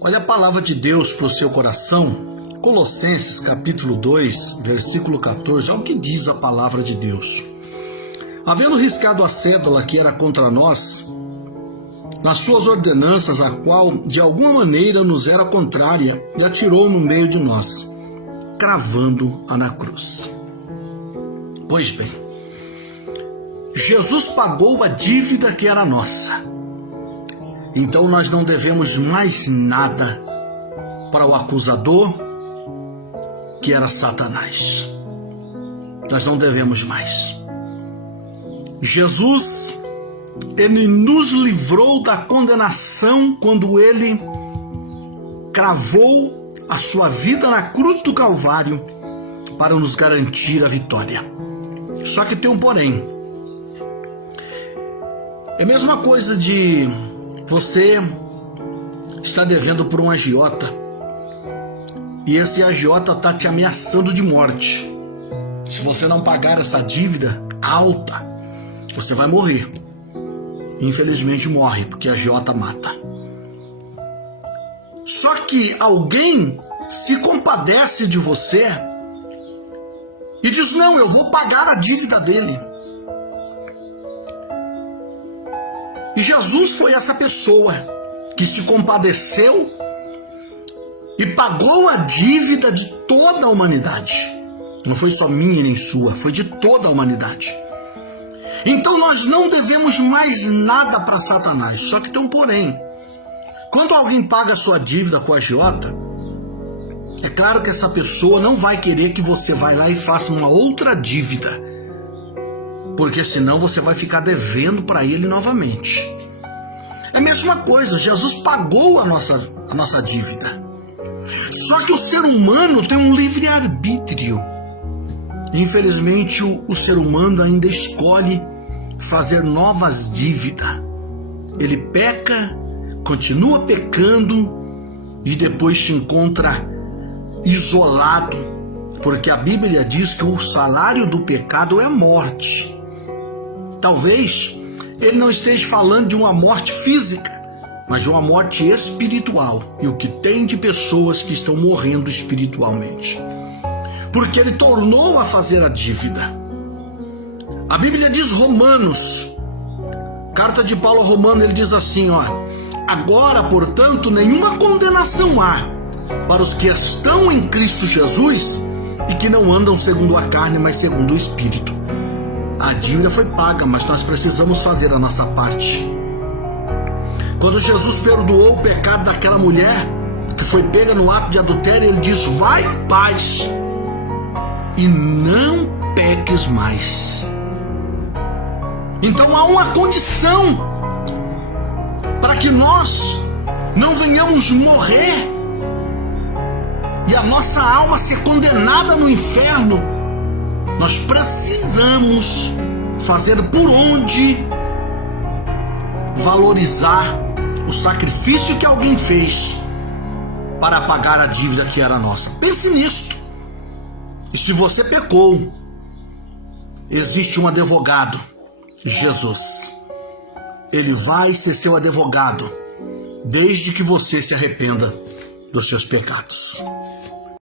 Olha a palavra de Deus para o seu coração, Colossenses capítulo 2, versículo 14, olha o que diz a palavra de Deus. Havendo riscado a cédula que era contra nós, nas suas ordenanças, a qual de alguma maneira nos era contrária, e atirou no meio de nós, cravando-a na cruz. Pois bem, Jesus pagou a dívida que era nossa. Então nós não devemos mais nada para o acusador, que era Satanás. Nós não devemos mais. Jesus, ele nos livrou da condenação quando ele cravou a sua vida na cruz do Calvário para nos garantir a vitória. Só que tem um porém. É a mesma coisa de você estar devendo por um agiota e esse agiota está te ameaçando de morte. Se você não pagar essa dívida alta, você vai morrer. Infelizmente morre, porque a agiota mata. Só que alguém se compadece de você e diz: não, eu vou pagar a dívida dele. E Jesus foi essa pessoa que se compadeceu e pagou a dívida de toda a humanidade. Não foi só minha nem sua, foi de toda a humanidade. Então nós não devemos mais nada para Satanás. Só que tem um porém. Quando alguém paga a sua dívida com a agiota, é claro que essa pessoa não vai querer que você vá lá e faça uma outra dívida, porque senão você vai ficar devendo para ele novamente. É a mesma coisa, Jesus pagou a nossa dívida. Só que o ser humano tem um livre-arbítrio. Infelizmente, o ser humano ainda escolhe fazer novas dívidas. Ele peca, continua pecando e depois se encontra isolado, porque a Bíblia diz que o salário do pecado é a morte. Talvez ele não esteja falando de uma morte física, mas de uma morte espiritual. E o que tem de pessoas que estão morrendo espiritualmente? Porque ele tornou a fazer a dívida. A Bíblia diz, Romanos, carta de Paulo a Romano, ele diz assim, agora, portanto, nenhuma condenação há para os que estão em Cristo Jesus e que não andam segundo a carne, mas segundo o Espírito. A dívida foi paga, mas nós precisamos fazer a nossa parte. Quando Jesus perdoou o pecado daquela mulher que foi pega no ato de adultério, ele diz, vai em paz e não peques mais. Então há uma condição para que nós não venhamos morrer e a nossa alma ser condenada no inferno. Nós precisamos fazer por onde valorizar o sacrifício que alguém fez para pagar a dívida que era nossa. Pense nisto. E se você pecou, existe um advogado, Jesus. Ele vai ser seu advogado, desde que você se arrependa dos seus pecados.